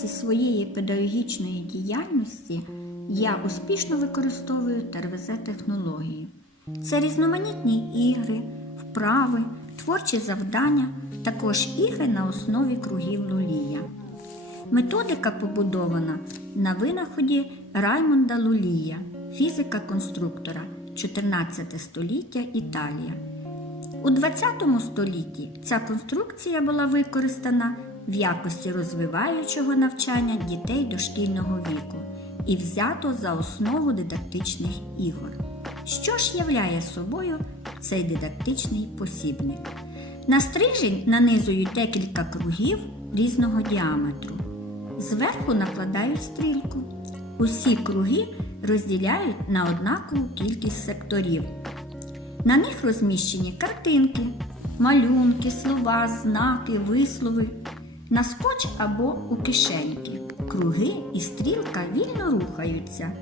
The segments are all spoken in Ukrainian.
році своєї педагогічної діяльності я успішно використовую ТРВЗ-технології. Це різноманітні ігри, вправи, творчі завдання, також ігри на основі кругів Лулія. Методика побудована на винаході Раймонда Лулія, фізика-конструктора 14 століття Італія. У 20 столітті ця конструкція була використана в якості розвиваючого навчання дітей дошкільного віку і взято за основу дидактичних ігор. Що ж являє собою цей дидактичний посібник? На стрижень нанизують декілька кругів різного діаметру. Зверху накладають стрілку. Усі круги розділяють на однакову кількість секторів. На них розміщені картинки, малюнки, слова, знаки, вислови, на скотч або у кишеньки. Круги і стрілка вільно рухаються.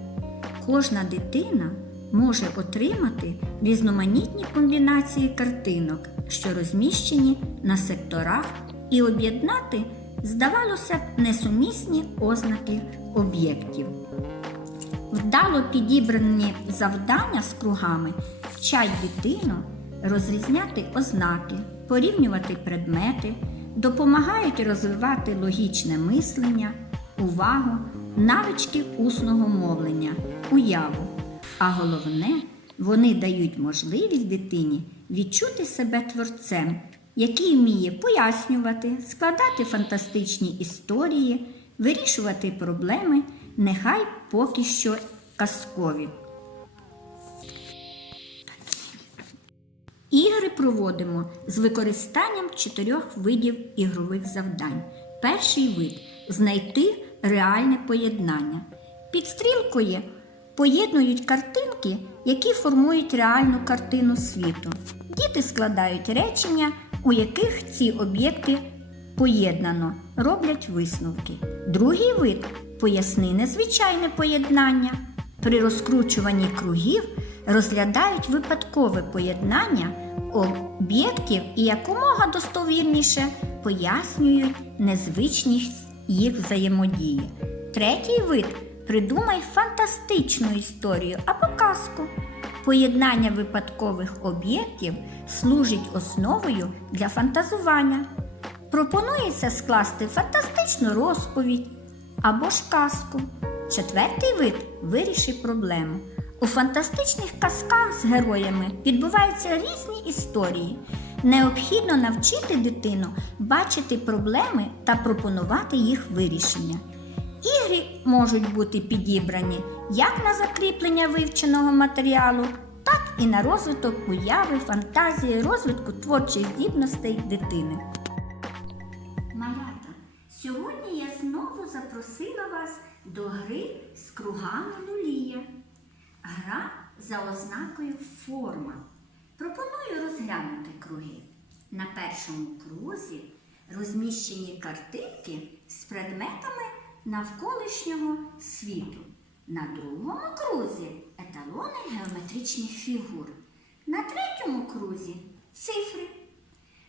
Кожна дитина може отримати різноманітні комбінації картинок, що розміщені на секторах, і об'єднати, здавалося б, несумісні ознаки об'єктів. Вдало підібрані завдання з кругами вчать дитину розрізняти ознаки, порівнювати предмети, допомагають розвивати логічне мислення, увагу, навички усного мовлення, уяву. А головне, вони дають можливість дитині відчути себе творцем, який вміє пояснювати, складати фантастичні історії, вирішувати проблеми, нехай поки що казкові. Ігри проводимо з використанням чотирьох видів ігрових завдань. Перший вид знайти реальне поєднання. Під стрілкою поєднують картинки, які формують реальну картину світу. Діти складають речення, у яких ці об'єкти поєднано, роблять висновки. Другий вид поясни незвичайне поєднання. При розкручуванні кругів розглядають випадкове поєднання об'єктів і якомога достовірніше пояснюють незвичність їх взаємодії. Третій вид придумай фантастичну історію або казку. Поєднання випадкових об'єктів служить основою для фантазування. Пропонується скласти фантастичну розповідь або ж казку. Четвертий вид виріши проблему. У фантастичних казках з героями відбуваються різні історії. Необхідно навчити дитину бачити проблеми та пропонувати їх вирішення. Ігри можуть бути підібрані як на закріплення вивченого матеріалу, так і на розвиток уяви, фантазії, розвитку творчих здібностей дитини. Малята, сьогодні я знову запросила вас до гри з кругами нулія. Гра за ознакою форма. Пропоную розглянути круги. На першому крузі розміщені картинки з предметами навколишнього світу. На другому крузі еталони геометричних фігур. На третьому крузі цифри.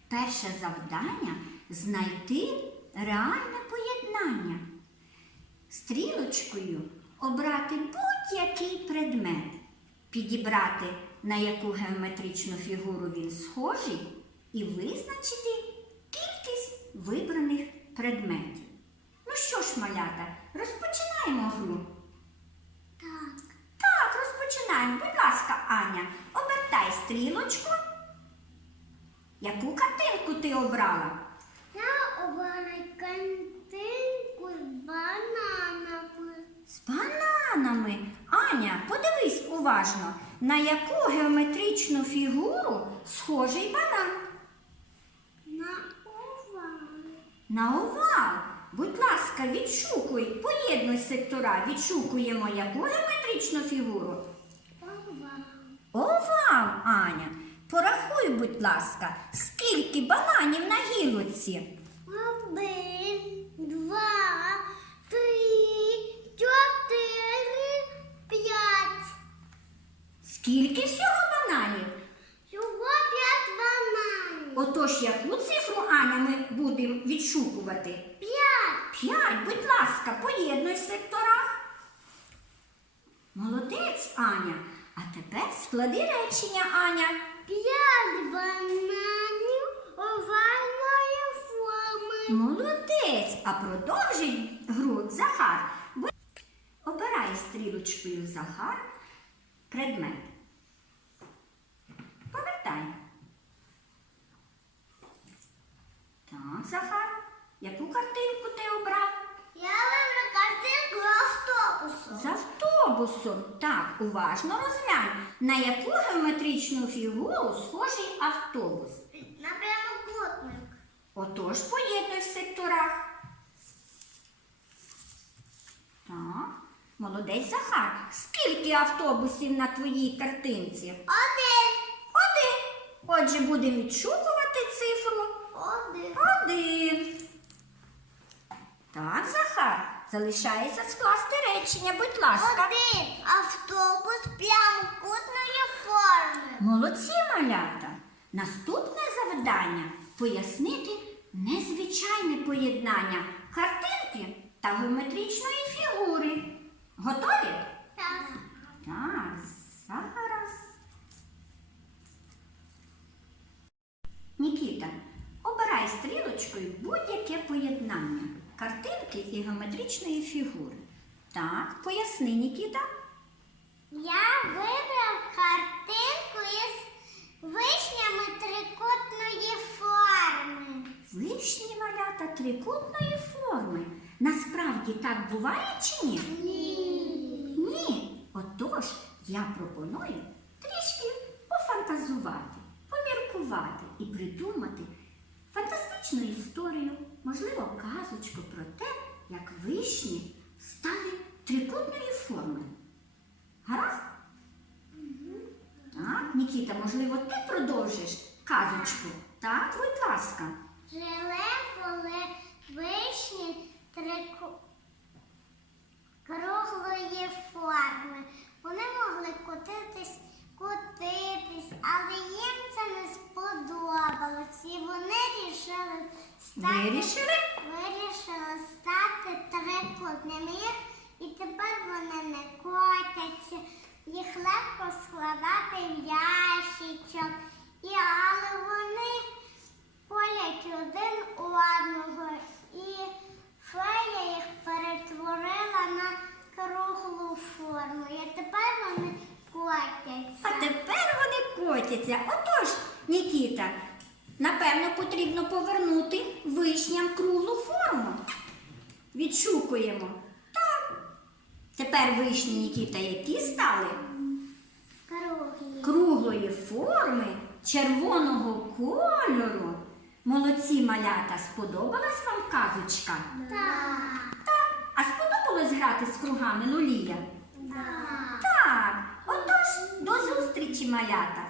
Перше завдання знайти реальне поєднання. Стрілочкою обрати будь-який предмет, підібрати, на яку геометричну фігуру він схожий, і визначити кількість вибраних предметів. Ну що ж, малята, розпочинаємо гру. Так, Так, розпочинаємо. Будь ласка, Аня, обертай стрілочку. Яку картинку ти обрала? я обрала картинку з бананами. З бананами. Аня, подивись уважно, на яку геометричну фігуру схожий банан. На овал. На овал. Будь ласка, відшукуй, поєднуй сектора, відшукуємо яку геометричну фігуру. Овал. Овал, Аня. Порахуй, будь ласка, скільки бананів на гілоці? Один, два, три, чотири, п'ять. Скільки всього бананів? Всього п'ять відшукувати? П'ять. п'ять, будь ласка, поєднуй в секторах. Молодець, Аня. А тепер склади речення, Аня. П'ять бананів овальної форми. Молодець. А продовжить гру Захар. Обирай стрілочкою Захар предмет. Повертай. Так, Захар. Яку картинку ти обрав? Я вибрав картинку автобусу. З автобусом. Так, уважно розглянь, на яку геометричну фігуру схожий автобус. На прямокутник. Отож, поєднуй в секторах. Так, молодець Захар. Скільки автобусів на твоїй картинці? Один. Один. Отже, будемо відшукувати цифру. Один. Один. Так, Захар, залишається скласти речення, будь ласка. Один автобус прямокутної форми. Молодці малята! Наступне завдання пояснити незвичайне поєднання картинки та геометричної фігури. Готові? Так. Так, зараз. Нікіта, обирай стрілочкою будь-яке поєднання картинки і геометричної фігури. Так, поясни, Нікіта. Я вибрав картинку із вишнями трикутної форми. Вишні малята трикутної форми. Насправді так буває чи ні? Ні. Ні. Отож, я пропоную трішки пофантазувати, поміркувати і придумати фантастичну історію, можливо, казочку про те, як вишні стали трикутної форми. Гаразд? Так, Нікіта, можливо, ти продовжиш казочку? Так, будь ласка. Жили були вишні трику... круглої форми. Вони могли котитись, котитись, але їм це не сподобалось. І вони рішили стати, Вирішили? вирішили стати трикутними. І тепер вони не котяться. Їх легко складати в ящичок. І, але вони колять один одного, і фея їх перетворила на круглу форму. І тепер вони котяться. А тепер вони котяться. Отож, Нікіта, напевно, потрібно повернути вишням круглу форму. Відшукуємо. Так. Тепер вишні Нікіта, які стали Круглі. круглої форми, червоного кольору. Молодці малята, сподобалась вам казочка? Так. Так. А сподобалось грати з кругами Лулія? Так. Так. Отож, до зустрічі, малята.